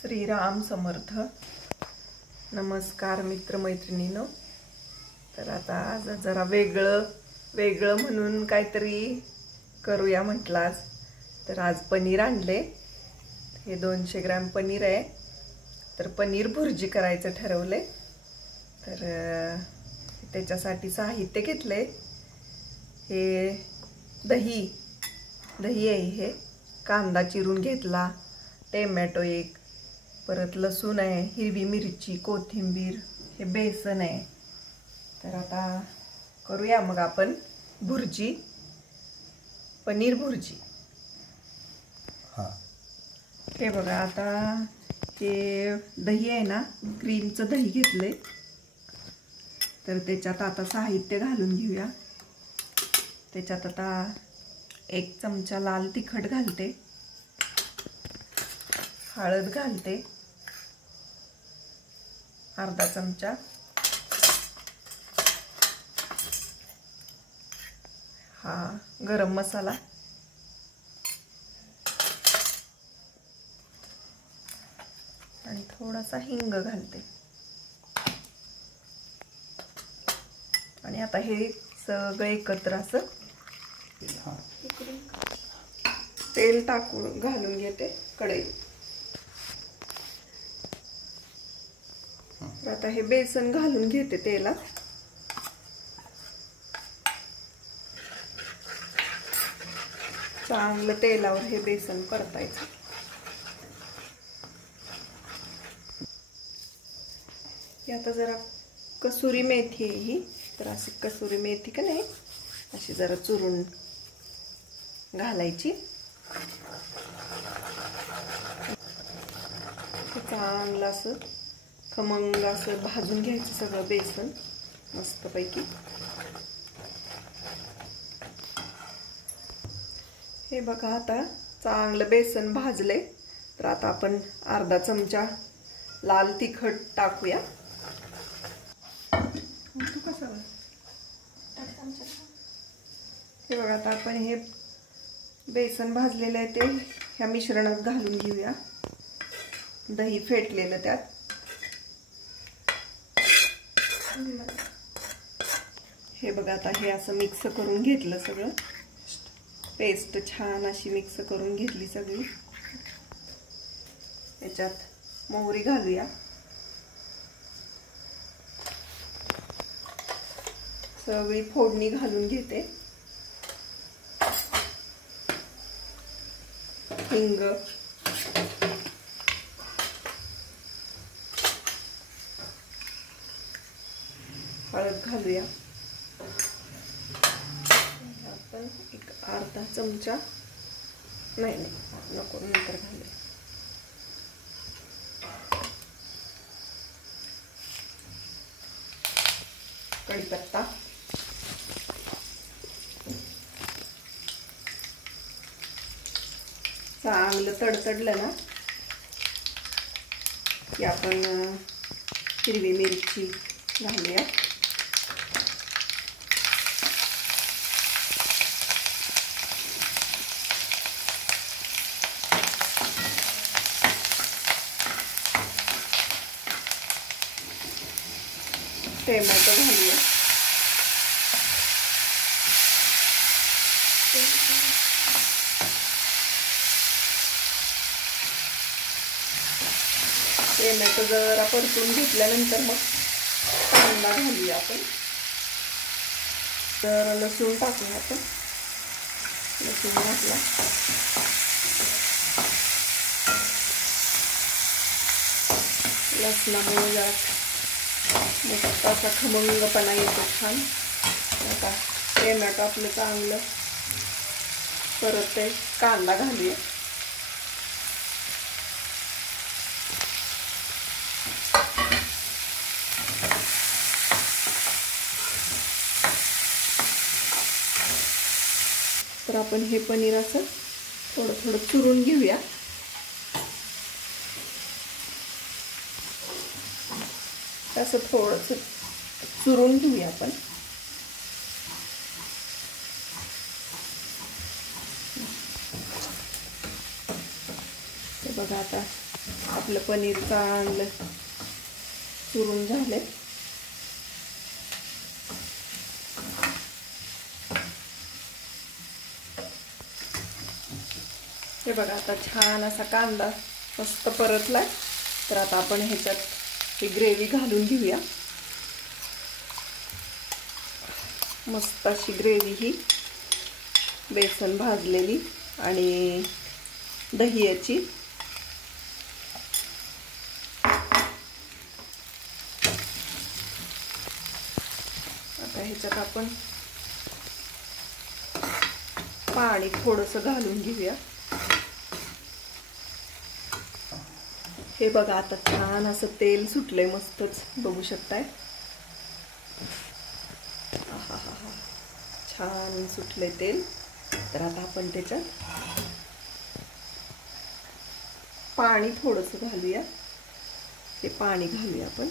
श्रीराम समर्थ. नमस्कार मित्रमैत्रिणींनो. तर आता आज जरा वेगळं म्हणून काहीतरी करूया म्हटलं आज. तर आज पनीर आणले. हे 200 ग्रॅम पनीर आहे. तर पनीर भुर्जी करायचं ठरवले. तर त्याच्यासाठी साहित्य घेतले. हे दही आहे. हे कांदा चिरून घेतला, टोमॅटो एक, परत लसूण आहे, हिरवी मिरची, कोथिंबीर, हे बेसन आहे. तर आता करूया मग आपण भुर्जी, पनीर भुर्जी. हे बघा, आता हे दही आहे ना, क्रीमचं दही घेतले. तर त्याच्यात आता साहित्य घालून घेऊया. त्याच्यात आता 1 चमचा लाल तिखट घालते, हळद घालते, अर्धा चमचा हा गरम मसाला, आणि थोडासा हिंग घालते. आणि आता हे सगळं एकत्र असं तेल टाकून घालून घेते कढईत. आता हे बेसन घालून घेते तेलात. चांगलं तेलावर हे बेसन परतायचं. आता जरा कसुरी मेथी आहे ही. तर अशी कसुरी मेथी का नाही, अशी जरा चुरून घालायची. चांगलं असं खमंग असं भाजून घ्यायचं सगळं बेसन मस्तपैकी. हे बघा, आता चांगलं बेसन भाजले. तर आता आपण अर्धा चमचा लाल तिखट टाकूया. हे बघा, आता आपण हे बेसन भाजलेलं आहे ते ह्या मिश्रणात घालून घेऊया. दही फेटलेलं त्यात. हे बघा, आता हे असं मिक्स करून घेतलं सगळं. पेस्ट छान अशी मिक्स करून घेतली सगळी. याच्यात मोहरी घालूया. सगळी फोडणी घालून घेते. हिंग, हळद घालूया. आपण एक अर्धा चमचा, नाही नको, नंतर घालूया. कढीपत्ता, चांगलं तडतडलं ना की आपण हिरवी मिरची घालूया. टोमॅटो घालूया. टोमॅटो जरा परतून घेतल्यानंतर मग कांदा घालूया आपण. तर लसूण टाकूया आपण. लसूण घातला. लसणामुळे जरा मस्त असा खमंगपणा येतो छान. आता टोमॅटो आपलं चांगलं परत ते कांदा घालूया. तर आपण हे पनीर असं थोडं चुरून घेऊया. असं थोडंसं चुरून घेऊया आपण. बघा, आता आपलं पनीर चांगलं चुरून झाले. हे बघा आता छान असा कांदा मस्त परतलाय. तर आता आपण ह्याच्यात ही ग्रेव्ही घालून घेऊया. मस्त अशी ग्रेव्ही ही बेसन भाजलेली आणि दही याची. आता ह्याच्यात आपण पाणी थोडंसं घालून घेऊया. हे बघा आता छान असं तेल सुटलंय मस्तच, बघू शकताय. छान सुटलंय तेल. तर आता आपण त्याच्यात पाणी थोडंसं घालूया. हे पाणी घालूया आपण.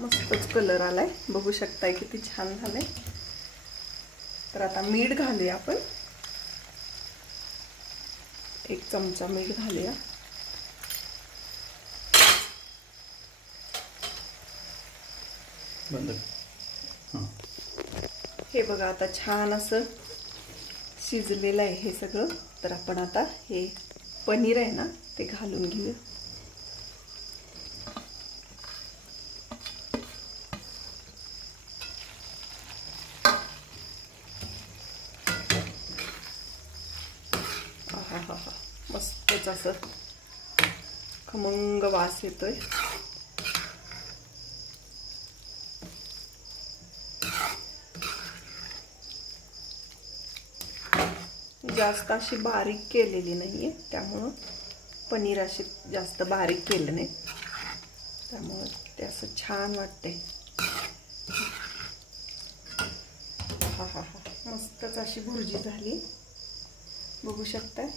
मस्तच कलर आलाय, बघू शकताय किती छान झालंय. तर आता मीठ घालूया आपण. 1 चमचा मीठ घालूया. हे बघा आता छान असं शिजलेलं आहे हे सगळं. तर आपण आता हे पनीर आहे ना ते घालून घेऊया. मस्तच असं खमंग वास येतोय. जास्त अशी बारीक केलेली नाहीये, त्यामुळं पनीर अशी जास्त बारीक केलं नाही, त्यामुळं ते असं छान वाटते. मस्तच अशी भुर्जी झाली, बघू शकताय.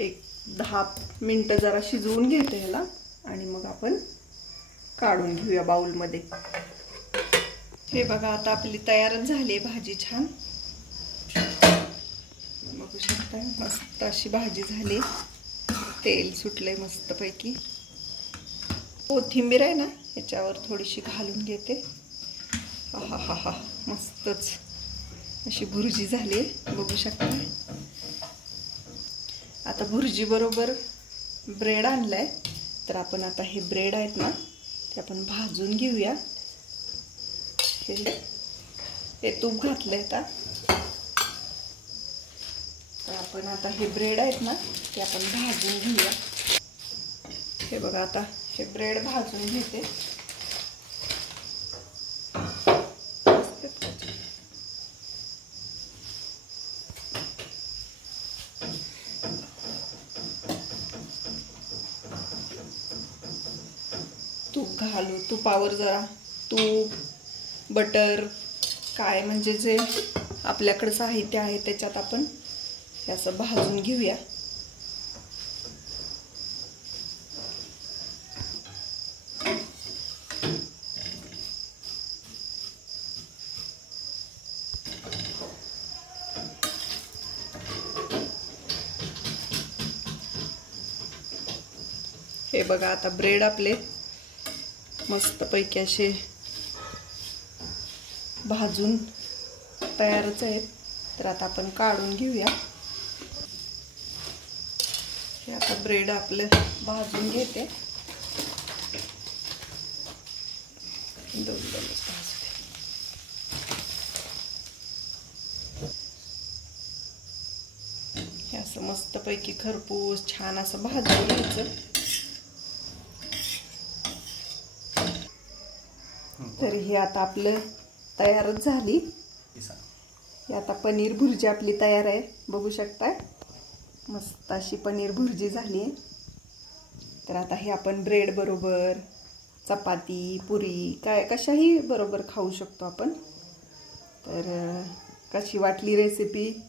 एक 10 मिनिटं जरा शिजवून घेते ह्याला आणि मग आपण काढून घेऊया बाउलमध्ये. हे बघा आता आपली तयारच झाली भाजी. छान बघू शकताय, मस्त अशी भाजी झाली. तेल सुटले मस्तपैकी. कोथिंबीर आहे ना याच्यावर थोडीशी घालून घेते. मस्तच अशी भुर्जी झाली, बघू शकता. आता भुर्जी बरोबर ब्रेड आणलाय. तर आपण आता हे ब्रेड आहेत ना ते आपण भाजून घेऊया. हे तूप घातलंय आता. तर आपण आता हे ब्रेड आहेत ना ते आपण भाजून घेऊया. हे बघा आता हे ब्रेड भाजून घेते. तूप घालू, तुपावर जरा तूप बटर काय म्हणजे जे आपल्याकडे साहित्य आहे त्याच्यात आपण हे असं भाजून घेऊया. हे बघा आता ब्रेड आपले मस्तपैकी असे भाजून तयारच आहेत. तर आता आपण काढून घेऊया. हे आता ब्रेड आपले भाजून घेते. हे असं मस्तपैकी खरपूस छान असं भाजून घ्यायचं. तर हे आता आपलं तयारच झाली. हे आता पनीर भुर्जी आपली तयार आहे, बघू शकताय. मस्त अशी पनीर भुर्जी झाली आहे. तर आता हे आपण ब्रेड बरोबर, चपाती, पुरी काय कशाही बरोबर खाऊ शकतो आपण. तर कशी वाटली रेसिपी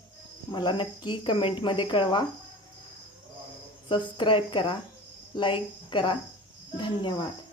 मला नक्की कमेंटमध्ये कळवा. सबस्क्राईब करा, लाईक करा. धन्यवाद.